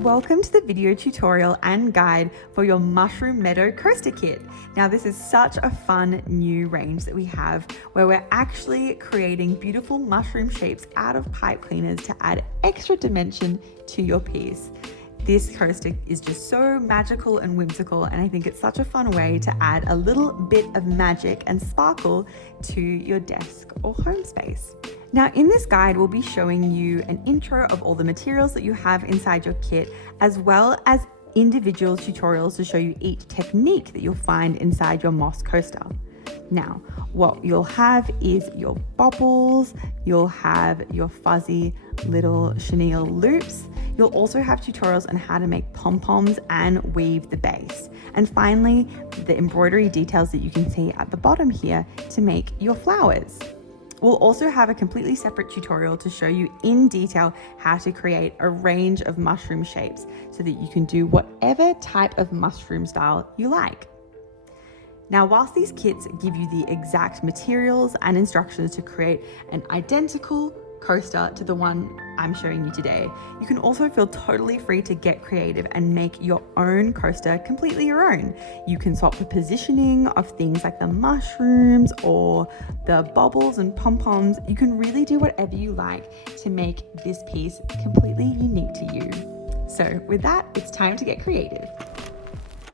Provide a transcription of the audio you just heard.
Welcome to the video tutorial and guide for your Mushroom Meadow coaster kit. Now this is such a fun new range that we have where we're actually creating beautiful mushroom shapes out of pipe cleaners to add extra dimension to your piece. This coaster is just so magical and whimsical, and I think it's such a fun way to add a little bit of magic and sparkle to your desk or home space. Now in this guide, we'll be showing you an intro of all the materials that you have inside your kit, as well as individual tutorials to show you each technique that you'll find inside your moss coaster. Now, what you'll have is your bobbles, you'll have your fuzzy little chenille loops, you'll also have tutorials on how to make pom-poms and weave the base. And finally, the embroidery details that you can see at the bottom here to make your flowers. We'll also have a completely separate tutorial to show you in detail how to create a range of mushroom shapes so that you can do whatever type of mushroom style you like. Now, whilst these kits give you the exact materials and instructions to create an identical coaster to the one I'm showing you today, you can also feel totally free to get creative and make your own coaster completely your own. You can swap the positioning of things like the mushrooms or the bobbles and pom-poms. You can really do whatever you like to make this piece completely unique to you. So with that, it's time to get creative.